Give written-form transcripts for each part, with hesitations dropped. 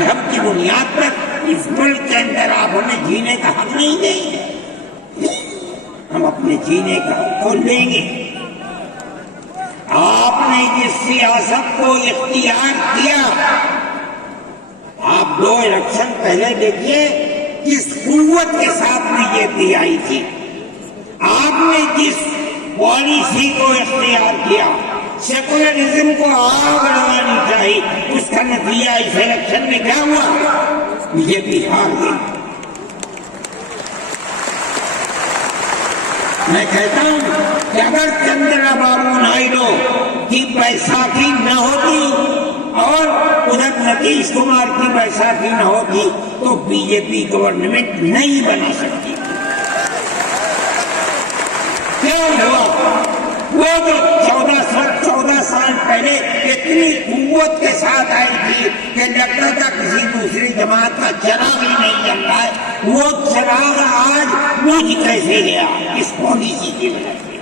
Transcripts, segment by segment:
مذہب کی بنیاد پر اس ملک کے اندر آپ ہمیں جینے کا حق نہیں دیں گے، ہم اپنے جینے کا حق کو لیں گے۔ آپ نے جس سیاست کو اختیار کیا، آپ 2 الیکشن پہلے دیکھیے کس قوت کے ساتھ بی جے پی آئی تھی، آپ نے جس پالیسی کو اختیار کیا، سیکولرزم کو آگ لگانی چاہیے، اس کا نتیجہ اس الیکشن میں کیا ہوا؟ بی جے پی ہار گئی۔ میں کہتا ہوں کہ اگر چندرا بابو نائیڈو کی بیساکھی نہ ہوتی اور ادھر نتیش کمار کی بیساکھی نہ ہوتی تو بی جے پی گورنمنٹ نہیں بنا سکتی۔ کیا ہوا؟ وہ جو 14 سال پہلے اتنی قوت کے ساتھ آئی تھی کہ لگتا تھا کسی دوسری جماعت کا چراغ ہی نہیں جل رہا ہے، وہ چراغ آج بجھ کیسے گیا؟ اس پالیسی کی وجہ سے۔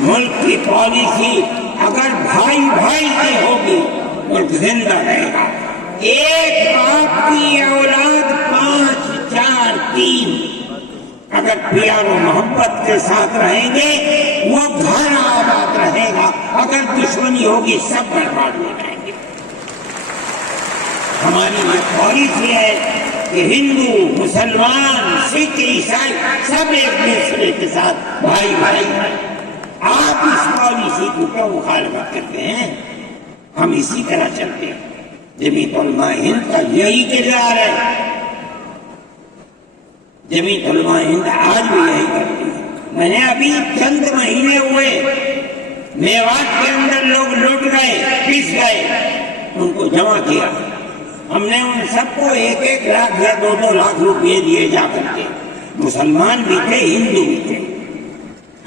ملک کی پالیسی اگر بھائی بھائی کی ہوگی ملک زندہ رہے گا۔ ایک باپ کی اولاد 5 4 3 اگر پیار و محبت کے ساتھ رہیں گے وہ گھر آباد رہے گا، اگر دشمنی ہوگی سب برباد ہو جائیں گے۔ ہماری یہ پالیسی ہے کہ ہندو، مسلمان، سکھ، عیسائی سب ایک دوسرے کے ساتھ بھائی بھائی ہیں۔ آپ اس پالیسی کو کیوں مخالفت کرتے ہیں؟ ہم اسی طرح چلتے ہیں۔ جمعیت علماء ہند کا یہی کردار ہے، جمعیت علماء ہند آج بھی یہی کرتی ہے۔ میں نے ابھی چند مہینے ہوئے میوات کے اندر لوگ لٹ گئے، پس گئے، ان کو جمع کیا، ہم نے ان سب کو 1 لاکھ یا 2 لاکھ روپئے دیے جا کر کے، مسلمان بھی تھے ہندو بھی تھے،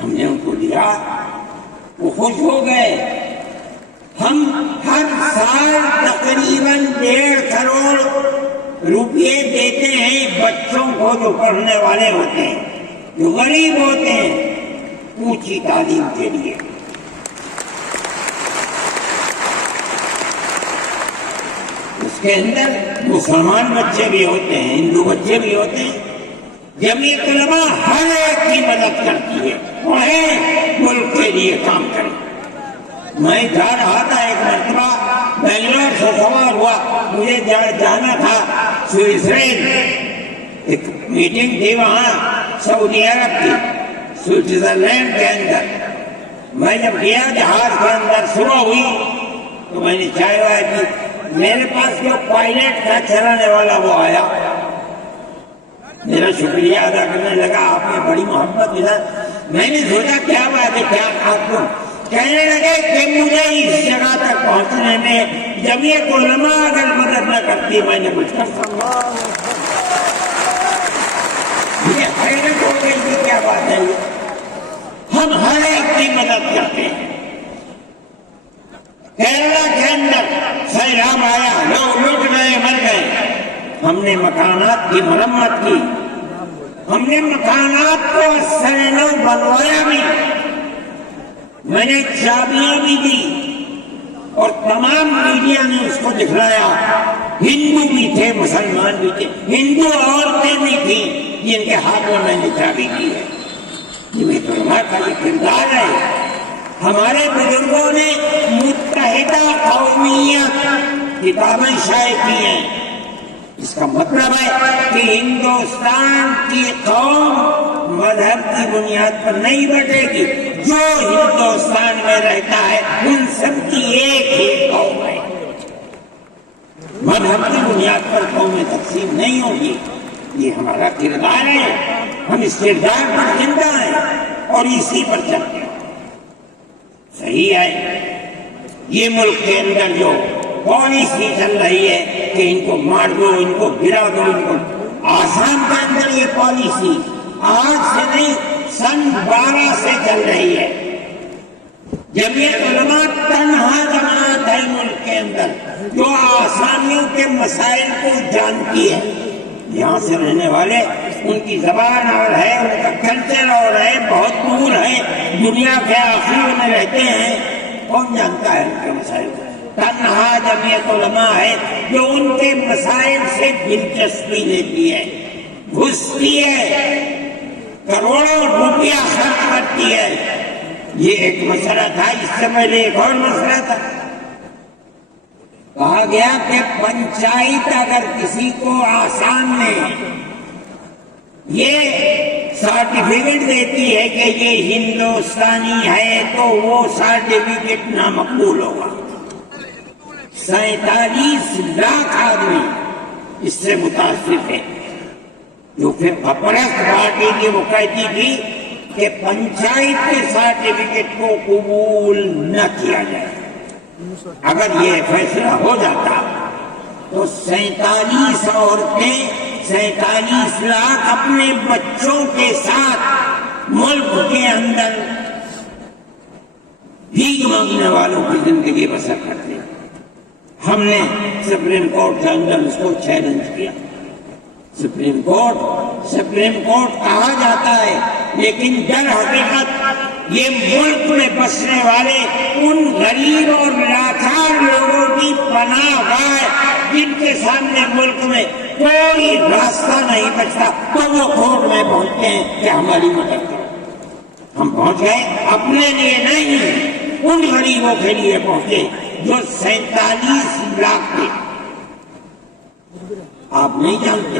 ہم نے ان کو دیا، وہ خوش ہو گئے۔ ہم ہر سال تقریباً 1.5 کروڑ روپئے دیتے ہیں بچوں کو جو پڑھنے والے ہوتے ہیں، جو غریب ہوتے ہیں، اونچی تعلیم کے لیے۔ اس کے اندر مسلمان بچے بھی ہوتے ہیں، ہندو بچے بھی ہوتے ہیں۔ جمعیت علماء ہر ایک کی مدد کرتی ہے، پڑھیں، ملک کے لیے کام کریں۔ میں جا رہا تھا ایک مرتبہ بنگلور سے سوار ہوا، مجھے جانا تھا سوئٹزرلینڈ، ایک میٹنگ تھی وہاں سعودی عرب کی، سوئٹزرلینڈ کے اندر۔ میں جب گیا جہاز کے اندر صبح ہوئی تو میں نے چائے وائے پی، میرے پاس جو پائلٹ تھا چلانے والا وہ آیا، میرا شکریہ ادا کرنے لگا، آپ نے بڑی محبت ملا۔ میں نے سوچا کیا بات ہے، کیا آپ کو کہنے لگے کہ مجھے اس جگہ تک پہنچنے میں جمعیت علماء اگر مدد نہ کرتی میں نے کچھ کر سکتا۔ مجھے حیرت ہو گئی کہ کیا بات ہے، ہم ہر ایک کی مدد کرتے ہیں۔ کیرلا کے اندر سیلاب آیا، لوگ لٹ گئے، مر گئے، ہم نے مکانات کی مرمت کی، ہم نے مکانات کو سرنو بنوایا بھی، میں نے چابیاں بھی دی اور تمام میڈیا نے اس کو دکھلایا۔ ہندو بھی تھے، مسلمان بھی تھے، ہندو عورتیں بھی تھیں جن کے ہاتھوں میں نے چابی دی ہے۔ جمعیت علماء کا یہ کردار ہے۔ ہمارے بزرگوں نے متحدہ قومیت کتابیں شائع کی ہیں، اس کا مطلب ہے کہ ہندوستان کی قوم مذہب کی بنیاد پر نہیں بٹے گی، جو ہندوستان میں رہتا ہے ان سب کی ایک ہی قوم ہے، مذہب کی بنیاد پر قومیں تقسیم نہیں ہوگی۔ یہ ہمارا کردار ہے، ہم اس کردار پر زندہ ہیں اور اسی پر چلتے ہیں۔ صحیح ہے، یہ ملک کے اندر جو پالیسی چل رہی ہے کہ ان کو مار دو، ان کو گرا دو، ان کو، آسام کے اندر یہ پالیسی آج سے نہیں سن 12 سے چل رہی ہے۔ جمعیت علماء تنہا جماعت ہے ملک کے اندر جو آسامیوں کے مسائل کو جانتی ہے۔ یہاں سے رہنے والے، ان کی زبان اور ہے، ان کا کلچر اور ہے، بہت دور ہے، دنیا کے آخر میں رہتے ہیں، کون جانتا ہے ان کے مسائل کو؟ تنہا جمعیت علماء ہے جو ان کے مسائل سے دلچسپی لیتی ہے، گھستی ہے، کروڑوں روپیہ خرچ کرتی ہے۔ یہ ایک مسئلہ تھا، اس سے پہلے ایک اور مسئلہ تھا۔ کہا گیا کہ پنچایت اگر کسی کو آسام میں یہ سرٹیفکیٹ دیتی ہے کہ یہ ہندوستانی ہے تو وہ سرٹیفکیٹ نامقبول ہوگا۔ 47 لاکھ آدمی اس سے متاثر ہے۔ جو پھر اپرست پارٹی کی وہ کہتی تھی کہ پنچایت کے سرٹیفکیٹ کو قبول نہ کیا جائے۔ اگر یہ فیصلہ ہو جاتا تو 47 عورتیں 47 لاکھ اپنے بچوں کے ساتھ ملک کے اندر بھیک مانگنے والوں کی زندگی بسر کرتے۔ ہم نے سپریم کورٹ کے اندر اس کو چیلنج کیا۔ سپریم کورٹ کہا جاتا ہے، لیکن در حقیقت یہ ملک میں بسنے والے ان غریب اور لاچار لوگوں کی پناہ گاہ جن کے سامنے ملک میں کوئی راستہ نہیں بچتا، تو وہ کورٹ میں پہنچتے ہیں کہ ہماری مدد کرو۔ ہم پہنچ گئے، اپنے لیے نہیں، ان غریبوں کے لیے پہنچے جو 47 لاکھ تھے۔ آپ نہیں جانتے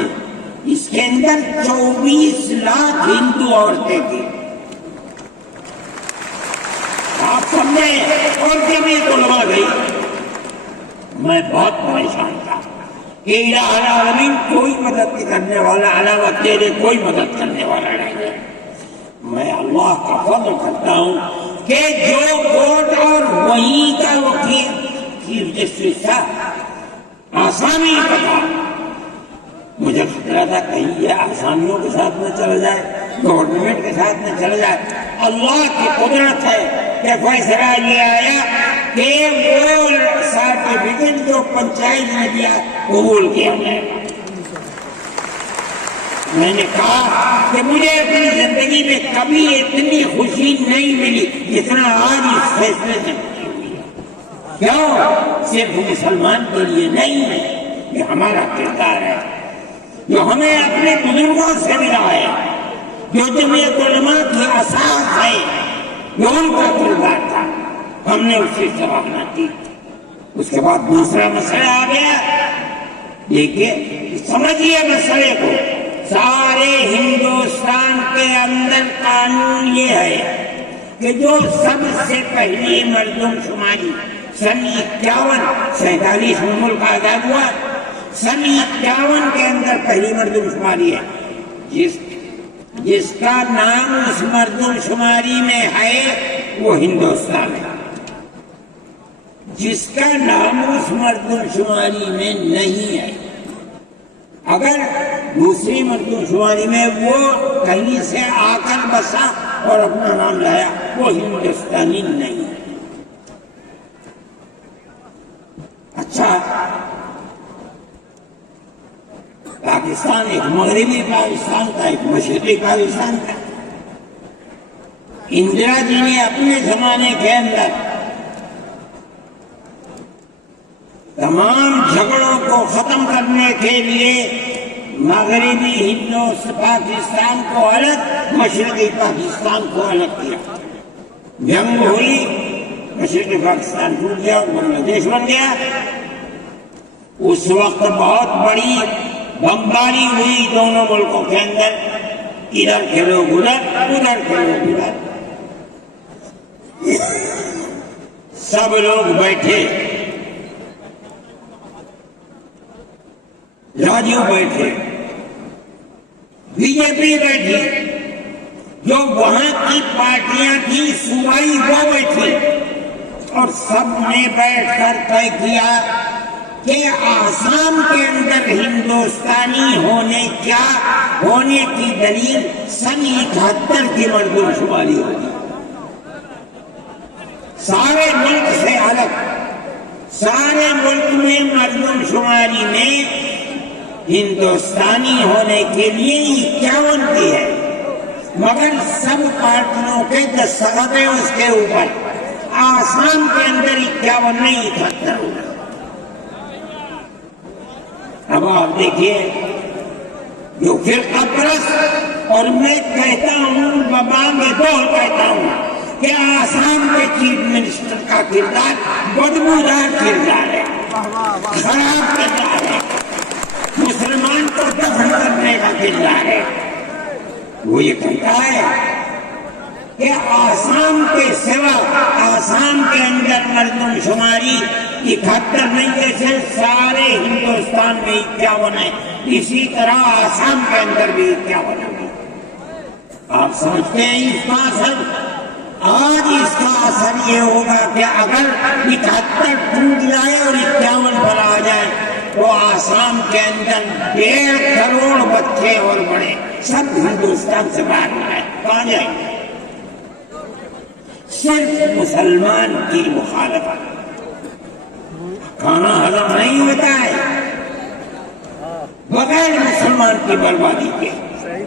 اس کے اندر 24 لاکھ ہندو عورتیں تھیں۔ آپ سمجھے؟ اور جمعیت علماء گئی۔ میں بہت پریشان تھا کہ الہ العالمین کوئی مدد کرنے والا علاوہ تیرے کوئی مدد کرنے والا نہیں ہے۔ میں اللہ کا فضل کرتا ہوں کہ جو کورٹ اور وہیں کا وکیل چیف جسٹس تھا، آسامی کا تھا، مجھے خطرہ تھا کہیں یہ آسامیوں کے ساتھ نہ چلا جائے، گورنمنٹ کے ساتھ نہ چلا جائے۔ اللہ کی قدرت ہے کہ فیصلہ یہ آیا کہ وہ سرٹیفکیٹ جو پنچایت نے دیا قبول کیا جائے گا۔ میں نے کہا کہ مجھے اپنی زندگی میں کبھی اتنی خوشی نہیں ملی جتنا آج اس فیصلے سے ملی۔ کیوں؟ صرف مسلمان کے لیے نہیں ہے، یہ ہمارا کردار ہے جو ہمیں اپنے بزرگوں سے ملا ہے، جو جمعیت علماء کی اساس ہے، جو ان کا کردار تھا، ہم نے اس سے سراہنا کی۔ اس کے بعد دوسرا مسئلہ آ گیا۔ دیکھیے، سمجھیے مسئلے کو، سارے ہندوستان کے اندر قانون یہ ہے کہ جو سب سے پہلی مردم شماری سن 47 میں ملک آزاد ہوا، سن 51 کے اندر پہلی مردم شماری ہے، جس کا نام اس مردم شماری میں ہے وہ ہندوستان ہے۔ جس کا نام اس مردم شماری میں نہیں ہے، اگر دوسری مردم شماری میں وہ کہیں سے آ کر بسا اور اپنا نام لایا، وہ ہندوستانی نہیں ہے۔ اچھا، پاکستان ایک مغربی پاکستان تھا، ایک مشرقی پاکستان تھا۔ اندرا جی نے اپنے زمانے کے اندر تمام جھگڑوں کو ختم کرنے کے لیے مغربی پاکستان کو الگ، مشرقی پاکستان کو الگ کیا۔ جنگ ہوئی، مشرقی پاکستان ٹوٹ گیا اور بنگلہ دیش بن گیا۔ اس وقت بہت بڑی بمباری ہوئی دونوں ملکوں کے اندر، ادھر کے لوگ ادھر، ادھر کے لوگ ادھر، سب لوگ بیٹھے، راجیو بیٹھے، بی جے پی بیٹھی، جو وہاں کی پارٹیاں تھیں صوبائی وہ بیٹھی، اور سب نے بیٹھ کر طے کیا کہ آسام کے اندر ہندوستانی ہونے کی دلیل سن 71 کی مردم شماری ہوگی۔ سارے ملک سے الگ، سارے ملک میں مردم شماری میں ہندوستانی ہونے کے لیے 51 کی ہے، مگر سب پارٹیوں کے دستخط ہیں اس کے اوپر۔ آسام کے اندر 51 نہیں 71 ہوگا. اب آپ دیکھیے جو فرقہ پرست، اور میں کہتا ہوں ببانگ دور کہتا ہوں کہ آسام کے چیف منسٹر کا کردار بدبودار کردار ہے، خراب کردار ہے، مسلمان کو دفن کرنے کا کردار ہے. وہ یہ کہتا ہے کہ آسام کے سوا آسام کے اندر مردم شماری 71 نہیں، جیسے سارے ہندوستان میں 51 ہے، اسی طرح آسام کے اندر بھی 51 ہے. آپ سمجھتے ہیں اس کا اثر؟ آج اس کا اثر یہ ہوگا کہ اگر 71 ٹوٹ جائے اور 51 پر آ جائے تو آسام کے اندر 1.5 کروڑ بچے اور بڑے سب ہندوستان سے باہر آئے، کہاں جائیں گے؟ صرف مسلمان کی مخالفت، کھانا ہضم نہیں ہوتا ہے بغیر مسلمان کی بربادی کے.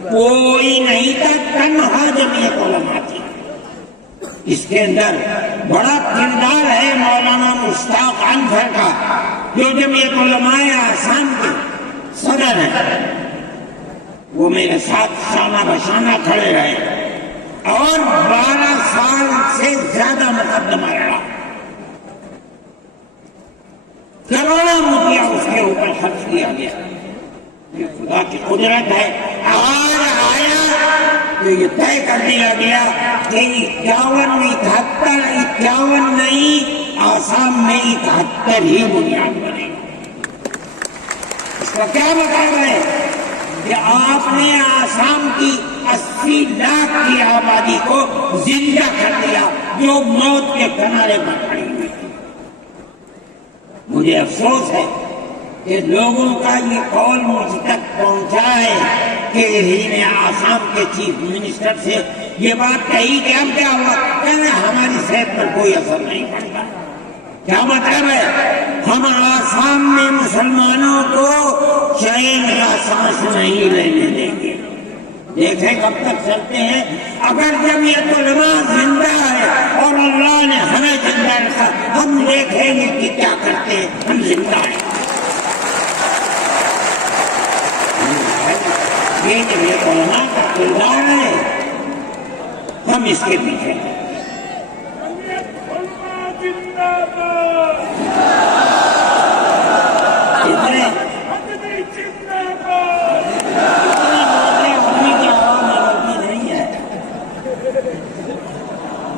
کوئی نہیں تھا، تنہا جمعیت علماء تھی. اس کے اندر بڑا کردار ہے مولانا مشتاق انصر کا، جو جمعیت علماء آسام کے صدر ہیں. وہ میرے ساتھ شانہ بشانہ کھڑے رہے اور 12 سال سے زیادہ مقدمہ لڑا. کروڑوں روپیہ اس کے اوپر خرچ کیا گیا. یہ خدا کی قدرت ہے. آج آیا تو یہ طے کر دیا گیا کہ 51 نہیں، آسام میں 71 ہی بنیاد بنے گا. اس کا کیا مطلب ہے کہ آپ نے آسام کی 80 لاکھ کی آبادی کو زندہ کر دیا جو موت کے کنارے پر کھڑی ہوئی تھی. مجھے افسوس ہے کہ لوگوں کا یہ قول مجھ تک پہنچا ہے کہ انہی نے آسام کے چیف منسٹر سے یہ بات کہی کہ اب کیا ہوا، کہنا ہماری صحت پر کوئی اثر نہیں پڑتا. کیا مطلب ہے؟ ہم آسام میں مسلمانوں کو چین کا سانس نہیں لینے دیں گے. دیکھیں کب تک چلتے ہیں. اگر جمعیت علماء زندہ ہے اور اللہ نے ہمیں زندہ رکھا، ہم دیکھیں گے کہ کیا کرتے ہیں. ہم زندہ ہیں. یہ جمعیت علماء کا کردار ہے، ہم اس کے پیچھے ہیں.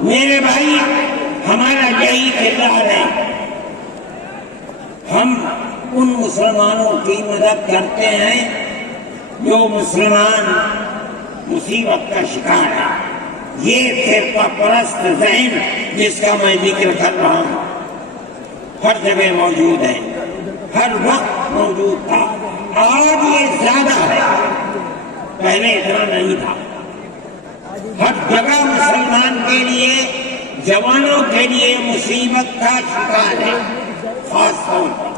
میرے بھائی، ہمارا یہی کردار ہے. ہم ان مسلمانوں کی مدد کرتے ہیں جو مسلمان مصیبت کا شکار ہے. یہ فرقہ پرست ذہن جس کا میں ذکر کر رہا ہوں ہر جگہ موجود ہے، ہر وقت موجود تھا. آج یہ زیادہ ہے، پہلے اتنا نہیں تھا. ہر جگہ مسلمان کے لیے، جوانوں کے لیے مصیبت کا شکار ہے. خاص طور پر